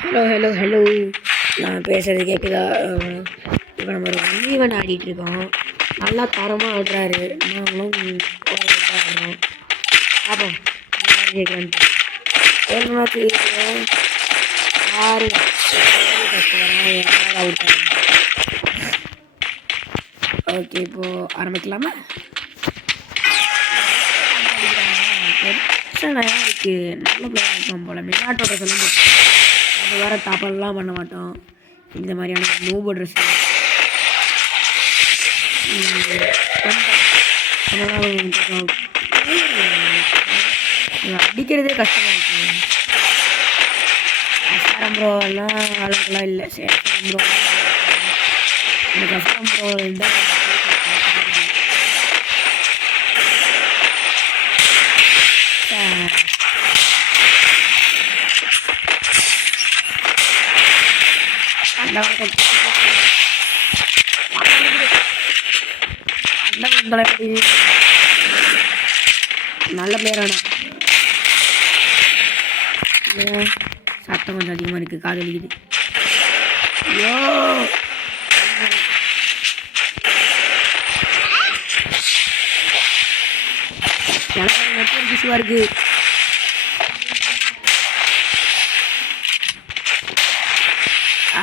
Hello hello hello நான் பேசுகிறது கேட்குதா? இப்போ நம்ம ஒரு ஈவெண்ட் ஆடிட்டுருக்கோம். நல்லா தரமாக ஆடுறாரு. நாங்களும் ஆடுறோம். பார்ப்போம் யார் கேட்குறான்ட்டு. ஏன்னா யார் ஃபஸ்ட்டு வரான், யார் அவுட் ஆகிறாங்க. ஓகே, இப்போது ஆரம்பிக்கலாமா? பிரச்சனையாக இருக்குது. நல்ல பிளேயர் இருப்பான் போல். மினாட்டோட சொல்ல நம்ம வேறு தப்பெல்லாம் பண்ண மாட்டோம். இந்த மாதிரியான நூபோ ட்ரெஸ் அடிக்கிறதே கஷ்டமாக இருக்குது. அசாரம் ப்ரோ எல்லாம் அளவுக்குலாம் இல்லை. சரி, ப்ரோ எனக்கு அசாரம் ப்ரோ இருந்தால் நல்ல பிளேயரானா சத்தம் கொஞ்சம் அதிகமாக இருக்குது, காது வலிக்குது. ஐயோ, எனக்கு நெட்வொர்க் இஷ்யூவாக இருக்குது.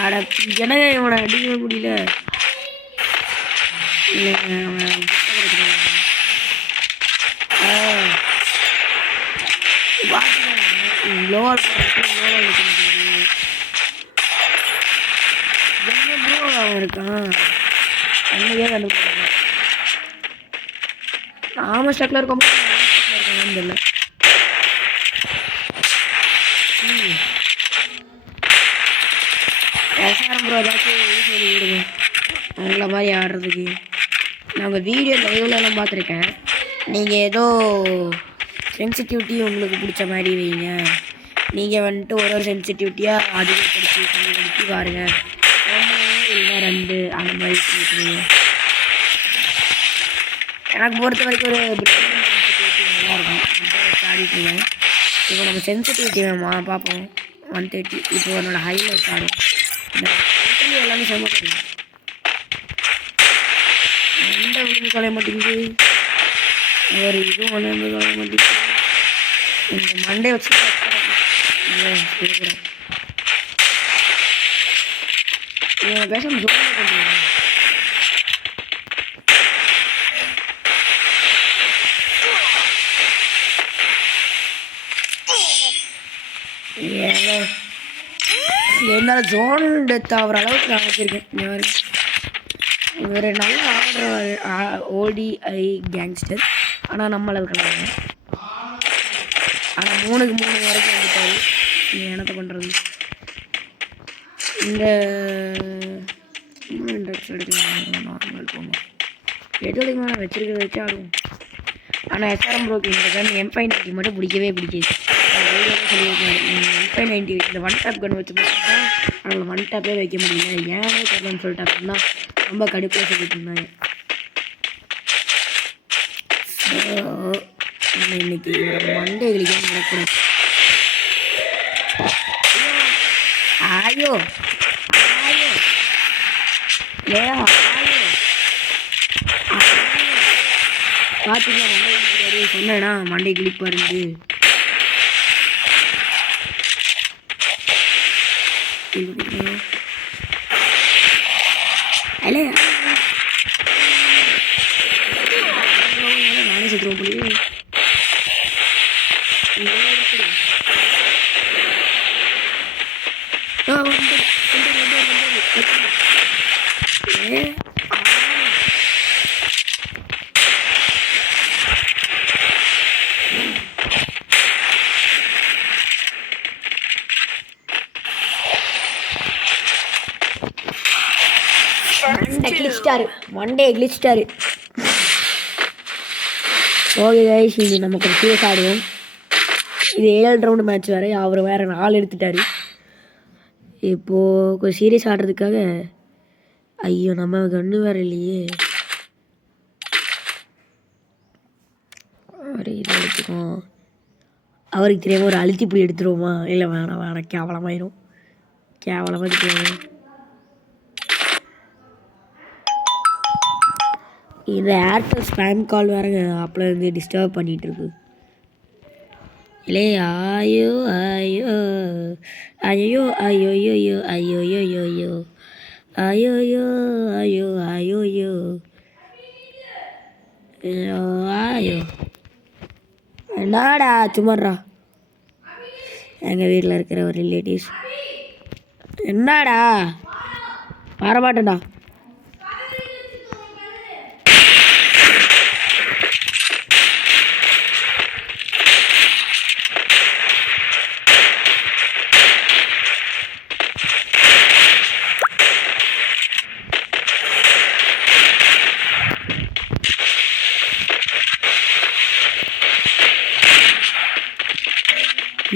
எனக்கு இவனை அடிக்கவே முடியல. இருக்கான் அன்னைக்கே கண்டுபிடிச்சாங்க. நாம ஸ்டக்ல இருக்கோம் தெரியல. ப்ரோ ஏதாச்சும் சொல்லி விடுங்க அவங்கள மாதிரி ஆடுறதுக்கு. நான் உங்கள் வீடியோ லைவ்லலாம் பார்த்துருக்கேன். நீங்கள் ஏதோ சென்சிட்டிவிட்டி உங்களுக்கு பிடிச்ச மாதிரி வைங்க. நீங்கள் வந்துட்டு ஒரு சென்சிட்டிவிட்டியாக அதிகப்படுத்தி பாருங்கள். இல்லை 2 அந்த மாதிரி சொல்லிட்டுருங்க. எனக்கு பொறுத்த வரைக்கும் ஒரு சென்சிட்டிவிட்டி நல்லாயிருக்கும். ஆடிட்டுருக்கேன். இப்போ நம்ம சென்சிட்டிவிட்டி வேணுமா பார்ப்போம். 130. இப்போ என்னோட ஹையில் வச்சு ஆடும். எல்லாமே செம்ம தெரியும். எந்த ஒன்று தொலைய மாட்டேங்குது. ஒரு இதுவும் ஒன்று தொலைய மாட்டேங்குது. இந்த மண்டே வச்சு பேசாம ஜோன் கொண்டு என்னால் ஜோன் டெத் ஆகிற அளவுக்கு நான் வச்சுருக்கேன். இவர் நல்லா ஆடுற ஓடிஐ கேங்ஸ்டர். ஆனால் நம்மள இருக்கலாம். ஆனால் 3க்கு 3 வரைக்கும் வந்துட்டாரு. என்னத்தை பண்ணுறது? இந்த ட்ரெஸ் எடுக்கலாம். நார்மல் போகணும். எதுக்கு மேலே வச்சுருக்கிறத வச்சு ஆடுவோம். ஆனால் எஸ்ஆர்எம் ப்ரோக்கு இந்த கன் M590 மட்டும் பிடிக்கவே பிடிக்காது. சொல்லியிருக்கேன். M590 இந்த 1 டாப் கன் வச்சு பார்த்தா அதில் 1 டாப்பே வைக்க முடியல. ஏன்னே தெரியலன்னு சொல்லிட்டு அப்படின்னா ரொம்ப கடுப்பில் சொல்லிட்டு இருந்தாங்க. நம்ம இன்னைக்கு மண்டே கிளிக்காம நடக்கூடாது. ஆயோ ஆயோ ஏ பார்த்தீங்களா? மண்டை கிளிக்கிறாரு. சொன்னேன்னா மண்டை கிளிப்பாருந்து. நானே சுற்றுவோம் போய் மண்டே கிளிச்சிட்டாரு. ஓகே கைஸ், இது நமக்கு ஒரு சீரியஸ் ஆடுவோம். இது 7 ரவுண்டு மேட்ச் வேறு. அவர் வேறு 4 எடுத்துட்டார். இப்போது கொஞ்சம் சீரியஸ் ஆடுறதுக்காக ஐயோ நம்ம கன்று வேறு இல்லையே. ஒரு இதை எடுத்துக்கோம். அவருக்கு தெரியாமல் ஒரு அழுத்தி புளி எடுத்துருவோமா? இல்லை வேணாம், கேவலமாயிரும். கேவலமாக திட்டுவாங்க. இந்த ஏர்டெல் ஸ்பேம் கால் வேறங்க அப்போல இருந்து டிஸ்டர்ப் பண்ணிகிட்டு இருக்கு. இல்லே ஐயோ ஐயோ ஐயோ ஐயோ ஐயோ ஐயோ ஐயோ ஐயோ ஐயோ ஐயோ ஐயோ ஐயோ என்னடா சும்மாடா. எங்கள் வீட்டில் இருக்கிற ஒரு ரிலேட்டிவ்ஸ். என்னடா வரமாட்டேன்டா.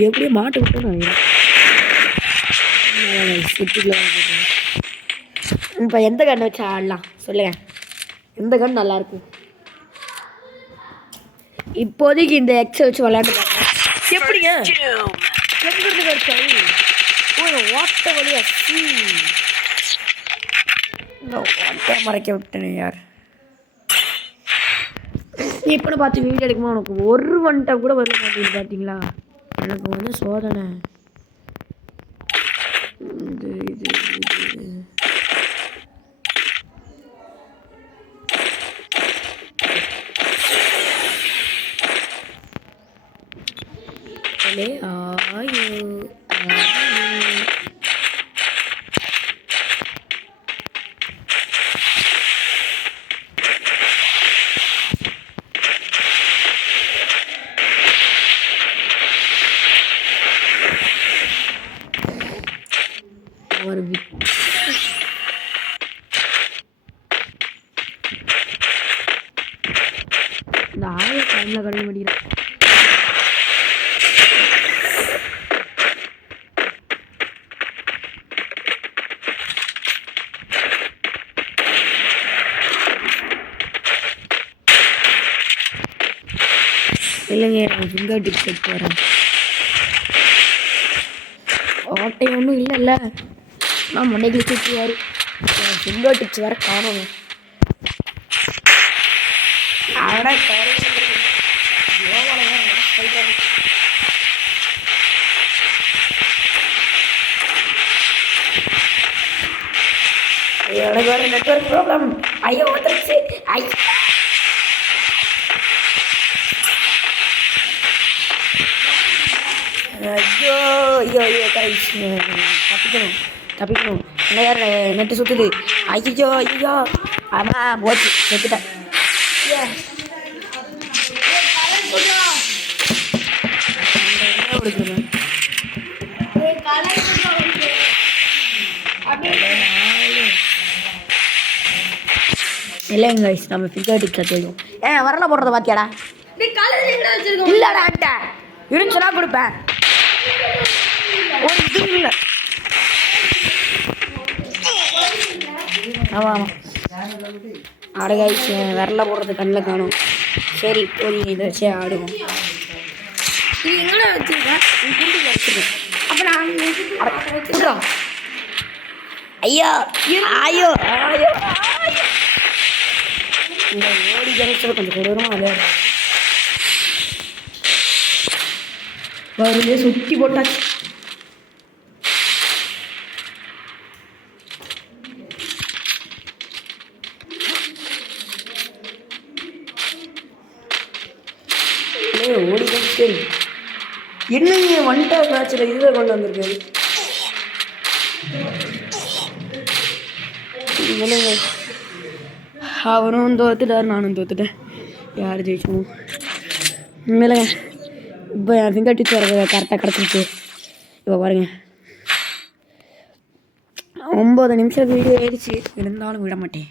எப்படியும் மாட்டு விட்டு நான் இப்போ எந்த கன் வச்சு ஆடலாம் சொல்லுங்க. எந்த கன் நல்லாயிருக்கும்? இப்போதைக்கு இந்த எக்ஸை வச்சு விளையாண்டு பார்க்கலாம். எப்படிங்க எங்கிருந்து கிடைச்சாரு? ஓட்ட வழியா ஓட்ட மறைக்க விட்டேனே யார். இப்போ பார்த்து வீடியோ எடுக்குமா உனக்கு ஒரு வண்டை கூட வர மாட்டேங்குது பார்த்தீங்களா? எனக்கு வந்து சோதனை. இது இது இது ஆயோ ஒரு இந்த ஆய டைமில் கிடைக்க மாட்டேங்கிறேன். இல்லைங்க ஃபிங்கர் டிப்ஸ் எடுத்து வரேன். ஓட்டை ஒன்றும் இல்லைல்ல, நான் மண்டைக்கு சுற்றுவார். ஃபிங்கர் டிப்ஸ் வேறு காணும். அட எனக்கு வேறு நெட்வொர்க் ப்ராப்ளம். ஐயோ வந்துருச்சு. ஐயோ ஐயோ ஐயோ ஐயோ தப்பிக்கணும் தப்பிக்கணும். என்ன யார் நெட்டு சுற்றுது? ஐயோ ஐயோ ஆமாம் போச்சு செத்துட்டேன். இல்லைங்க கைஸ், நம்ம ஃபிங்கர் டிப்ஸை தெரியும். வரல போடுறத பார்த்தியாடா? இல்லைடா இருந்துச்சுன்னா கொடுப்பேன். ஒரு இது இல்லை. ஆமாம் ஆமாம் ஆடு கைஸ், வரல போடுறது கண்ணில் காணும். சரி இப்போது இதை வச்சு ஆடுவோம். இது எங்கே வச்சுருக்கேன்? வச்சுருக்கேன். அப்போ நான் ஐயோ ஐயோ ஐயோ இந்த ஓடி ஜனத்தில் கொஞ்சம் கொடூரமாக விளையாடுறாங்க. வருது சுற்றி போட்டாச்சு. ஓடி சரி என்னங்க வந்துட்டா மேட்சில் இதுதான் கொண்டு வந்திருக்காரு. இல்லைங்க அவரும் தோத்துட்டார், நானும் தோத்துட்டேன். யார் ஜெயிச்சோம் இல்லைங்க. இப்போ என் ஃபிங்கர் டிப்ஸ் வர கரெக்டாக கிடச்சிருச்சு. இப்போ பாருங்க 9 நிமிஷம் வீடியோ ஆயிடுச்சு, இருந்தாலும் விட மாட்டேன்.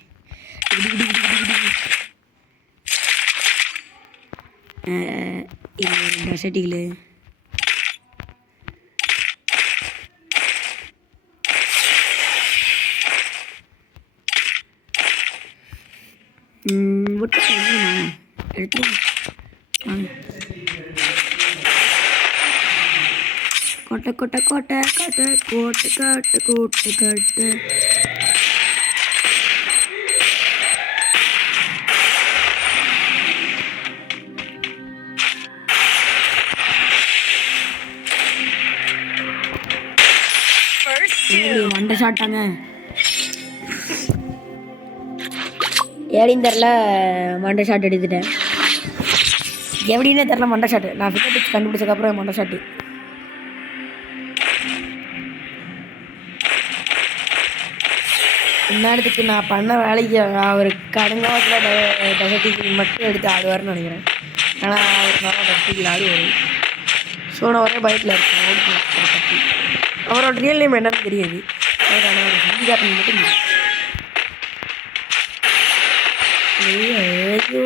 இது டசட்டியில் விட்டு எடுத்து கோட்டை கோட்டை கோட்டை கோட்டை கோட்டை காட்டு கோட்டை காட்டு. மண்டை சாட்டாங்க எப்படின்னு தெரில. மண்டை ஷாட் எடுத்துட்டேன். எப்படின்னே தெரில மண்டை ஷாட்டு. நான் ஃபிங்கர் டிப்ஸ் கண்டுபிடிச்சதுக்கப்புறம் மண்டை ஷாட்டு. இந்நேரத்துக்கு நான் பண்ண வேலைக்கு அவர் கடுங்காலத்தில் டசட்டிக்கு மட்டும் எடுத்து ஆடுவார்னு நினைக்கிறேன். ஆனால் அவர் நல்லா டசட்டிக்கில் ஆடுவார். ஸோ நான் ஒரே பயத்தில் இருக்கேன். ஓடி அவரோட ரியல் நேம் என்னன்னு தெரியாது. அவரோட ஒரு ஹிந்திக்காரன் மட்டும் எனக்கு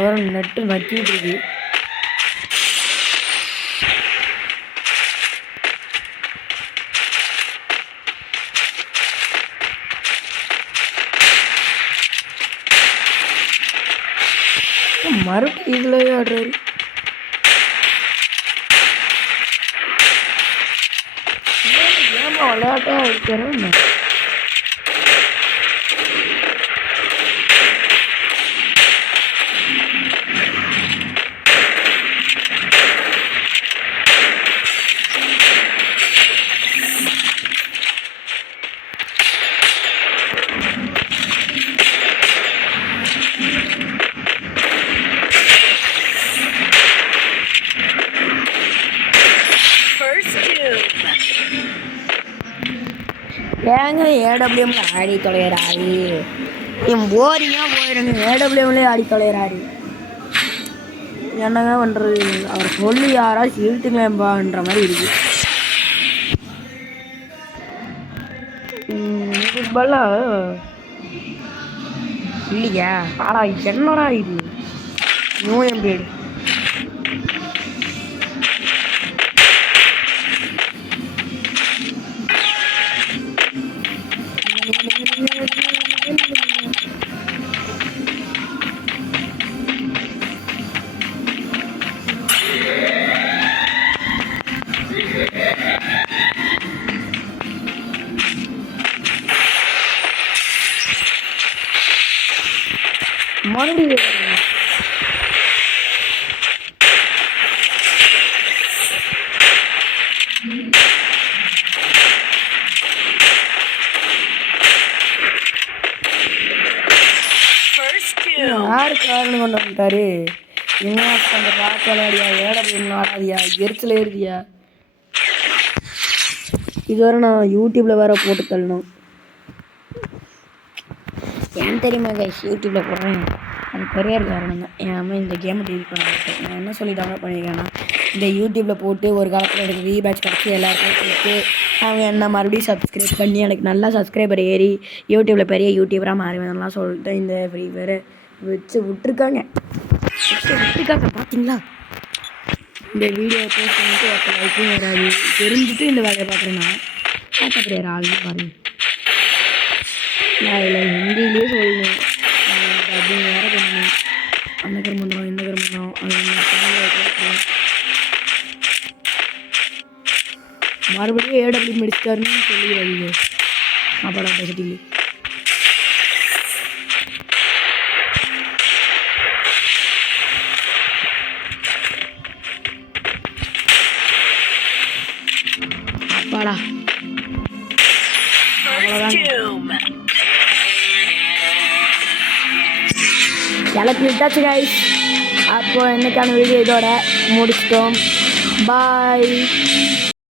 வர நட்டு நக்கிட்டு இருக்கு. மறுபடியும் இதுலயே ஆடுறாரு. ஏமா விளையாட்டா இருக்கிறோம். ஏங்க ஏடபிள்யூஎம்ல ஆடி தொலைகிறாரு. என் போரிங்காக போயிடுங்க. ஏடபிள்யூஎம்லேயே ஆடி தொலைகிறாரு. என்னங்க பண்ணுறது? அவர் சொல்லி யாராச்சும் இழுத்துங்களேம்பான்ற மாதிரி இருக்கு. இதுபல்லா இல்லையா? ஆடா என்னடா இது நோயம்பேடு. மறுபடியும் யாரு காரணம் கொண்டு வந்துட்டாரு? என்ன அந்த ராக் விளையாடியா? ஏடபிள்யூஎம் ஆடாதியா? எரிச்சல் ஏறுதியா? இதுவரை நான் யூடியூப்பில் வேறு போட்டு தள்ளணும். ஏன் தெரியுமா கைஸ் யூடியூப்பில் போடுறேன்? அது கொரியர் காரணம் தான். என் அம்மா இந்த கேமை டெலிட் பண்ண மாட்டேன். நான் என்ன சொல்லி டவுன்லோட் பண்ணியிருக்கேன்னா, இந்த யூடியூப்பில் போட்டு ஒரு காலத்தில் எனக்கு ரீபேட்ச் கிடச்சி எல்லாருக்கும் கொடுத்து அவங்க என்ன மறுபடியும் சப்ஸ்கிரைப் பண்ணி எனக்கு நல்லா சப்ஸ்கிரைபர் ஏறி யூடியூப்பில் பெரிய யூடியூபராக மாறுவேன்லாம் சொல்லிட்டு இந்த ஃப்ரீ ஃபயரை வச்சு விட்ருக்காங்க. பார்த்தீங்களா? இந்த வீடியோ போஸ்ட் பண்ணிட்டு ஒருத்தர் லைக்கும் வராது. தெரிஞ்சுட்டு இந்த வேலையை பார்க்குறேன்னா பார்த்த பிரியர் ஆளுன்னு பாருங்கள். நான் இதில் ஹிந்திலேயே சொல்லணும். அப்படின்னு வேறு பண்ணணும். அந்த கருமந்தம் இந்த கருமந்தம் அது மறுபடியும் ஏடபிள்யூ மெடிச்சிட்டாருன்னு சொல்லிடுறாங்க. அப்பாடா டசட்டிக்கு அப்பாடா கிளப்பி விட்டாச்சு கைஸ். அப்போ இன்னைக்கான வீடியோ இதோட முடிச்சிட்டோம். பாய்.